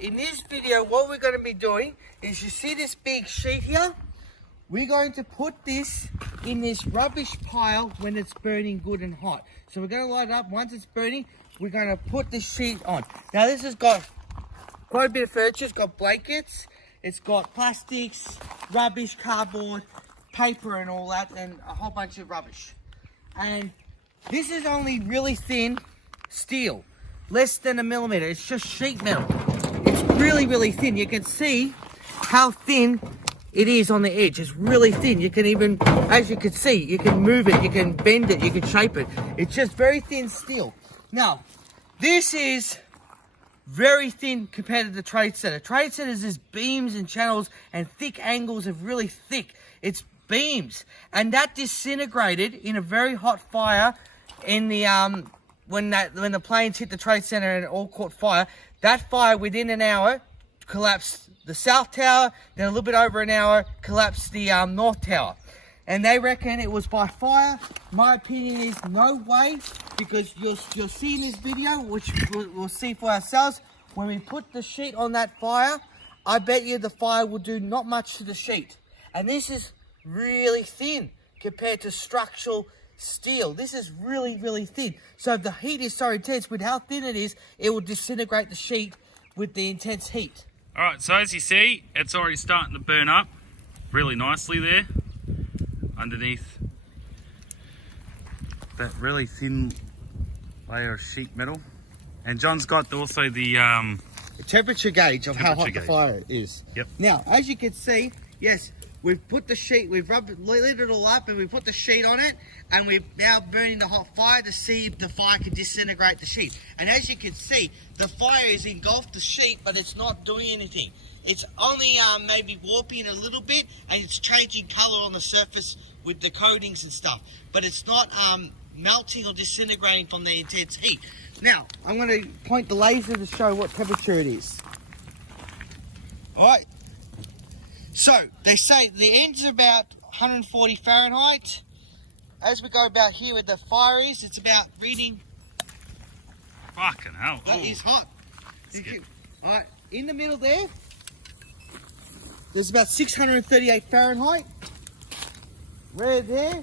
in this video, what we're going to be doing is, you see this big sheet here? We're going to put this in this rubbish pile when it's burning good and hot. So we're going to light it up. Once it's burning, we're going to put the sheet on. Now this has got quite a bit of furniture. It's got blankets, it's got plastics, rubbish, cardboard, paper and all that, and a whole bunch of rubbish. And this is only really thin steel, less than a millimeter. It's just sheet metal. It's really, really thin. You can see how thin it is on the edge. It's really thin. You can even, as you can see, you can move it, you can bend it, you can shape it. It's just very thin steel. Now, this is very thin compared to the Trade Center. Trade Centers is beams and channels and thick angles of really thick. It's beams, and that disintegrated in a very hot fire in the when the planes hit the Trade Center and it all caught fire. That fire within an hour collapsed the South Tower, then a little bit over an hour collapsed the North Tower. And they reckon it was by fire. My opinion is no way, because you'll see in this video, which we'll see for ourselves, when we put the sheet on that fire, I bet you the fire will do not much to the sheet. And this is really thin compared to structural steel. This is really, really thin. So if the heat is so intense, with how thin it is, it will disintegrate the sheet with the intense heat. Alright, so as you see, it's already starting to burn up really nicely there underneath that really thin layer of sheet metal. And John's got also the temperature gauge of how hot the fire is. Yep. Now, as you can see, yes, we've put the sheet, we've lit it all up and we put the sheet on it, and we're now burning the hot fire to see if the fire can disintegrate the sheet. And as you can see, the fire has engulfed the sheet, but it's not doing anything. It's only maybe warping a little bit, and it's changing color on the surface with the coatings and stuff. But it's not melting or disintegrating from the intense heat. Now, I'm going to point the laser to show what temperature it is. Alright. So, they say the end's about 140 Fahrenheit. As we go about here where the fire is, it's about reading... Fucking hell. That is hot. Alright, in the middle there, there's about 638 Fahrenheit. Right there,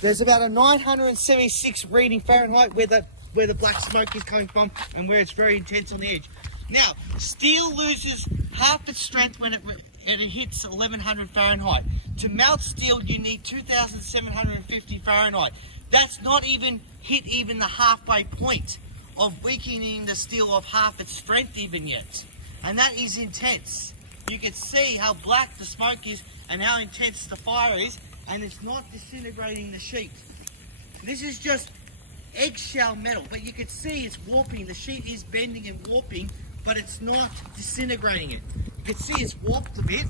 there's about a 976 reading Fahrenheit where the black smoke is coming from and where it's very intense on the edge. Now, steel loses half its strength when it hits 1100 Fahrenheit. To melt steel, you need 2750 Fahrenheit. That's not even hit even the halfway point of weakening the steel of half its strength even yet. And that is intense. You can see how black the smoke is and how intense the fire is, and it's not disintegrating the sheet. This is just eggshell metal, but you can see it's warping. The sheet is bending and warping, but it's not disintegrating it. You can see it's warped a bit.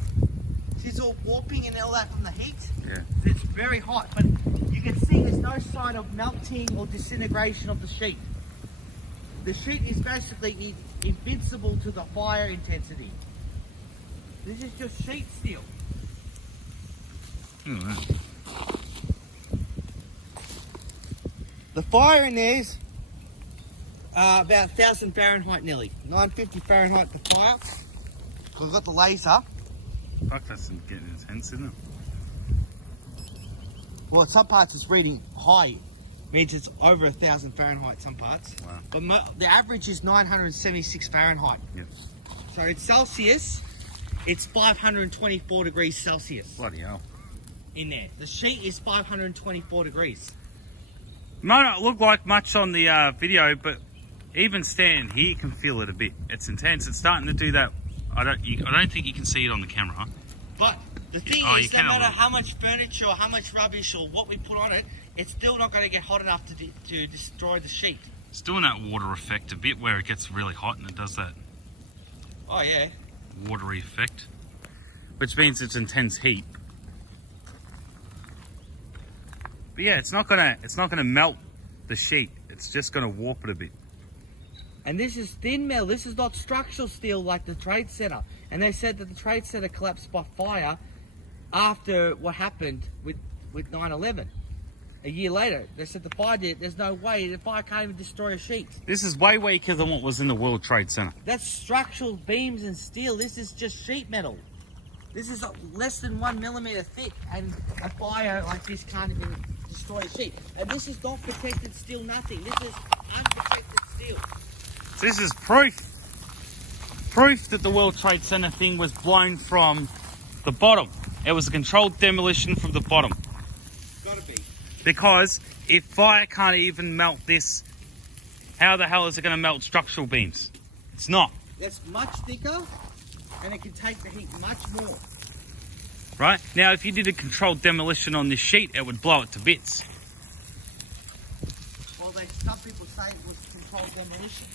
It's all warping and all that from the heat. Yeah. It's very hot, but you can see there's no sign of melting or disintegration of the sheet. The sheet is basically invincible to the fire intensity. This is just sheet steel. Oh, wow. The fire in there is about 1000 Fahrenheit nearly. 950 Fahrenheit the fire. I've got the laser. Fuck, that's getting intense, isn't it? Well, some parts it's reading high. Means it's over 1000 Fahrenheit some parts. Wow. But the average is 976 Fahrenheit. Yep. So it's Celsius, it's 524 degrees Celsius. Bloody hell. In there. The sheet is 524 degrees. Might not look like much on the video, but even standing here, you can feel it a bit. It's intense. It's starting to do that. I don't think you can see it on the camera. But the thing is, no matter how much furniture or how much rubbish or what we put on it, it's still not going to get hot enough to destroy the sheet. It's doing that water effect a bit, where it gets really hot and it does that. Oh yeah. Watery effect, which means it's intense heat. But yeah, it's not gonna melt the sheet. It's just gonna warp it a bit. And this is thin metal. This is not structural steel like the Trade Center. And they said that the Trade Center collapsed by fire after what happened with 9/11. A year later, they said the fire did. There's no way the fire can't even destroy a sheet. This is way weaker than what was in the World Trade Center. That's structural beams and steel. This is just sheet metal. This is less than 1 millimeter thick, and a fire like this can't even destroy a sheet. And this is not protected steel, nothing. This is unprotected steel. So this is proof that the World Trade Center thing was blown from the bottom. It was a controlled demolition from the bottom. Gotta be. Because if fire can't even melt this, how the hell is it going to melt structural beams? It's not. That's much thicker, and it can take the heat much more. Right? Now, if you did a controlled demolition on this sheet, it would blow it to bits. Well, some people say it was controlled demolition.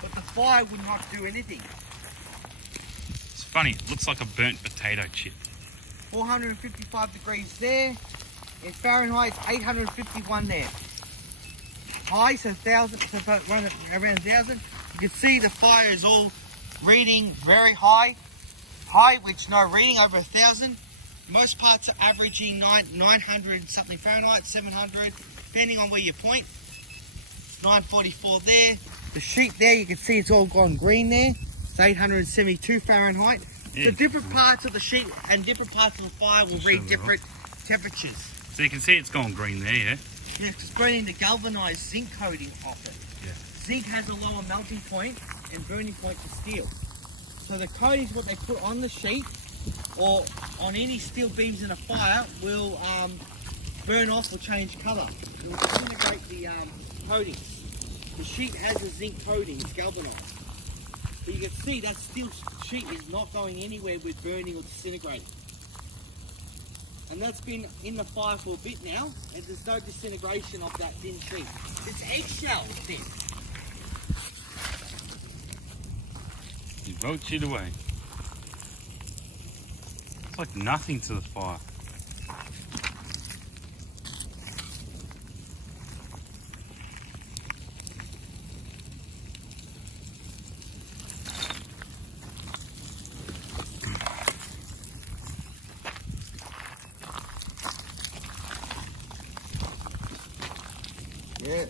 But the fire would not do anything. It's funny, it looks like a burnt potato chip. 455 degrees there. In Fahrenheit, it's 851 there. High, so 1,000, so about around 1,000. You can see the fire is all reading very high. High, which no reading, over 1,000. Most parts are averaging 900 something Fahrenheit, 700, depending on where you point. It's 944 there. The sheet there, you can see it's all gone green there. It's 872 Fahrenheit. Yeah. So different parts of the sheet and different parts of the fire will read different temperatures. So you can see it's gone green there, yeah? Yeah, it's burning the galvanized zinc coating off it. Yeah. Zinc has a lower melting point and burning point to steel. So the coatings, what they put on the sheet or on any steel beams in a fire, will burn off or change colour. It will disintegrate the coatings. The sheet has a zinc coating, it's galvanized. But you can see that steel sheet is not going anywhere with burning or disintegrating. And that's been in the fire for a bit now, and there's no disintegration of that thin sheet. It's eggshell thin. You roach it away. It's like nothing to the fire. Yeah,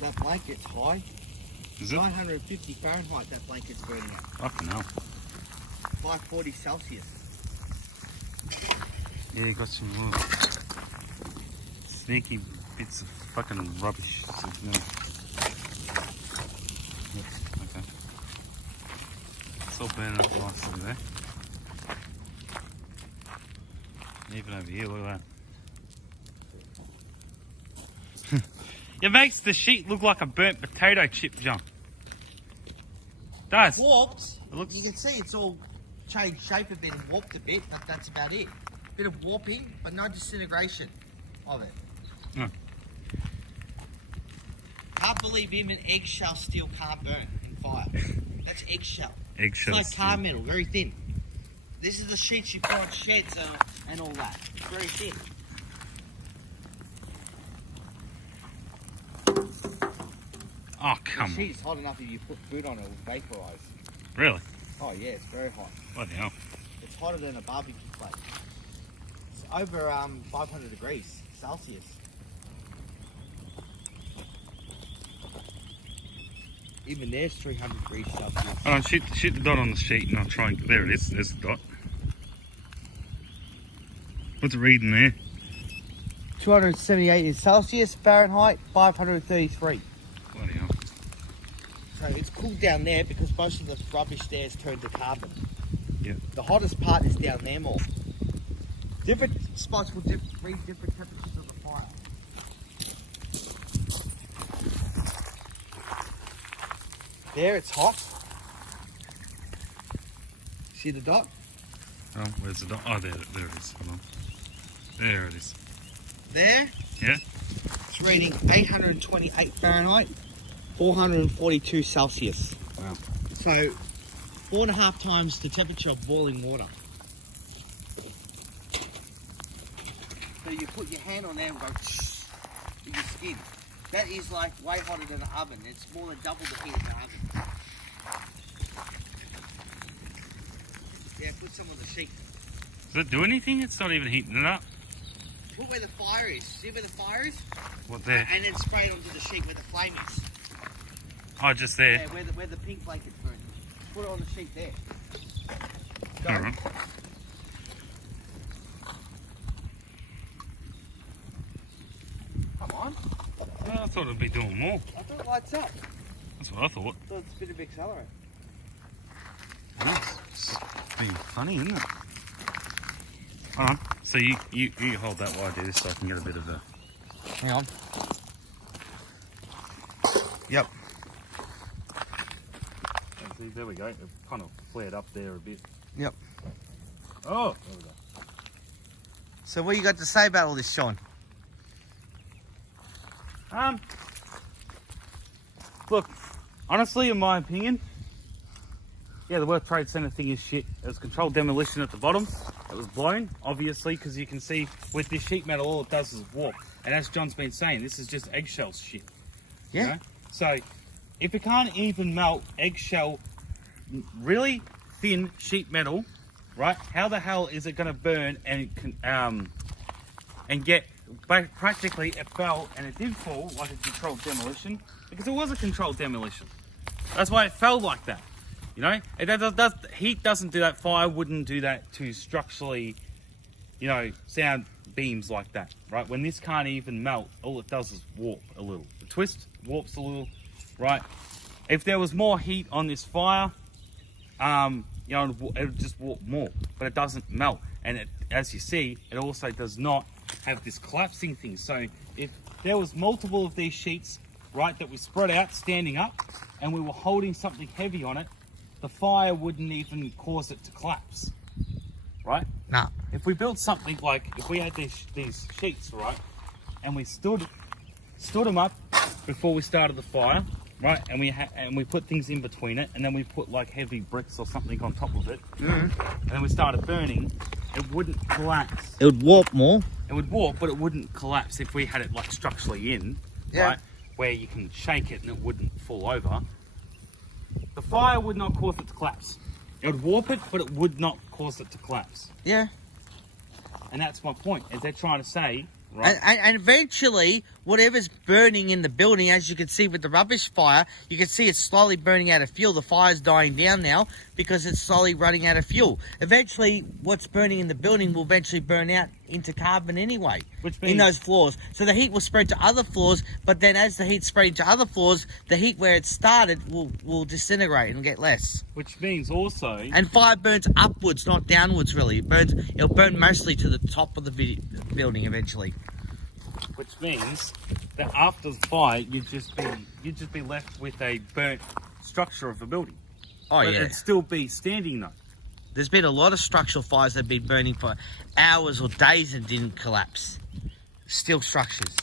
that blanket's high. Is it? 950 Fahrenheit that blanket's burning at. Fucking hell. 540 Celsius. Yeah, you got some little sneaky bits of fucking rubbish. Okay. It's all burning up nicely there. Even over here, look at that. It makes the sheet look like a burnt potato chip jump. It does. Warped. It looks- You can see it's all changed shape a bit and warped a bit, but that's about it. Bit of warping, but no disintegration of it. No. Can't believe even eggshell steel can't burn in fire. That's eggshell. Eggshell It's like car steel. metal, very thin. This is the sheets you put on sheds and all that. It's very thin. Oh, The come on. sheet's hot enough if you put food on it, it will vaporize. Really? Oh yeah, it's very hot. Bloody hell. It's hotter than a barbecue plate. It's over 500 degrees Celsius. Even there's 300 degrees Celsius. Hold on, shoot the dot on the sheet and I'll try and... There it is. There's the dot. What's it reading there? 278 in Celsius, Fahrenheit 533. Bloody hell. So it's cooled down there because most of the rubbish there is turned to carbon. Yeah. The hottest part is down there more. Different spots will read different temperatures of the fire. There it's hot. See the dot? Oh, where's the dot? Oh, there it is. Hold on. There it is. There? Yeah? It's reading 828 Fahrenheit, 442 Celsius. Wow. So 4.5 times the temperature of boiling water. So you put your hand on there and go with your skin. That is like way hotter than an oven. It's more than double the heat of an oven. Yeah, put some on the sheet. Does it do anything? It's not even heating it up. put where the fire is. See where the fire is? What there? And then spray it onto the sheet where the flame is. Oh, just there. Yeah, where the pink blanket's burning. Put it on the sheet there. Go. Alright. Come on. I thought it'd be doing more. I thought it lights up. That's what I thought. I thought it's a bit of accelerate. It's being funny, isn't it? Hold on. So you hold that while I do this so I can get a bit of a... Hang on. Yep. See, there we go. It kind of flared up there a bit. Yep. Oh, there we go. So what you got to say about all this, Sean? Look, honestly, in my opinion, yeah, the World Trade Center thing is shit. It was controlled demolition at the bottom. It was blown, obviously, because you can see with this sheet metal, all it does is warp. And as John's been saying, this is just eggshell shit. Yeah. You know? So, if it can't even melt eggshell, really thin sheet metal, right? How the hell is it going to burn and get? Practically, it fell, and it did fall like a controlled demolition because it was a controlled demolition. That's why it fell like that. You know, heat doesn't do that. Fire wouldn't do that to structurally, you know, sound beams like that, right? When this can't even melt, all it does is warp a little. The twist warps a little, right? If there was more heat on this fire, you know, it would just warp more, but it doesn't melt. And it, as you see, it also does not have this collapsing thing. So if there was multiple of these sheets, right, that we spread out standing up, and we were holding something heavy on it, the fire wouldn't even cause it to collapse, right? Nah. If we built something like, if we had these sheets, right, and we stood them up before we started the fire, right, and we put things in between it, and then we put like heavy bricks or something on top of it, and then we started burning, it wouldn't collapse. It would warp more. It would warp, but it wouldn't collapse if we had it like structurally in, right, where you can shake it and it wouldn't fall over. The fire would not cause it to collapse. It would warp it, but it would not cause it to collapse. Yeah. And that's my point, is they're trying to say, right? And eventually, whatever's burning in the building, as you can see with the rubbish fire, you can see it's slowly burning out of fuel. The fire's dying down now because it's slowly running out of fuel. Eventually, what's burning in the building will eventually burn out into carbon anyway, Which means, in those floors. So the heat will spread to other floors, but then as the heat spreading to other floors, the heat where it started will disintegrate and get less. which means also, And fire burns upwards, not downwards really. It'll burn mostly to the top of the building eventually. which means that after the fire, you'd just be left with a burnt structure of the building. Oh But yeah. it'd still be standing though. There's been a lot of structural fires that have been burning for hours or days and didn't collapse. Steel structures.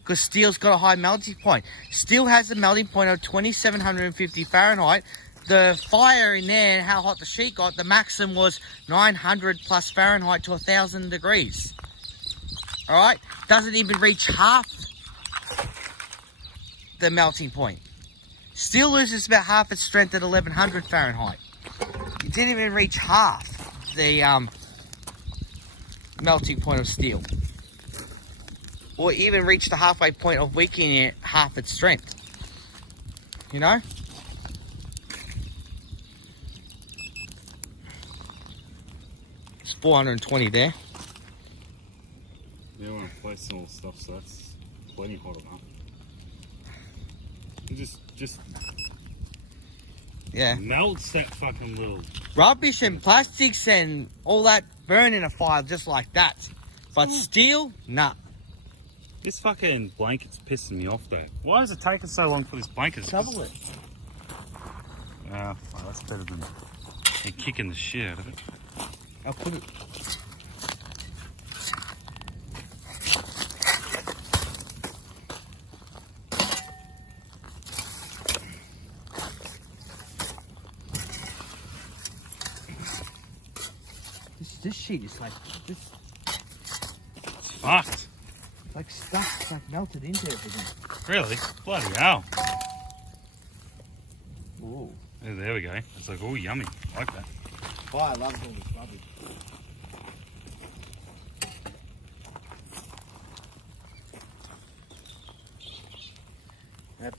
Because steel's got a high melting point. Steel has a melting point of 2750 Fahrenheit. The fire in there, how hot the sheet got, the maximum was 900 plus Fahrenheit to 1000 degrees. Alright? Doesn't even reach half the melting point. Steel loses about half its strength at 1100 Fahrenheit. It didn't even reach half the melting point of steel. Or even reach the halfway point of weakening it half its strength. You know? It's 420 there. Yeah, when I place all the stuff, so that's plenty hot enough. It just Yeah. melts that fucking little. Rubbish and plastics and all that burn in a fire just like that. But steel, nah. This fucking blanket's pissing me off though. Why does it take us so long for this blanket? Shovel it. Well, that's better than kicking the shit out of it. I'll put it. This sheet is like this, It's fucked. like stuff like melted into everything. Really? Bloody hell. Ooh. There we go. It's like, oh, yummy. I like that. Fire loves all this rubbish.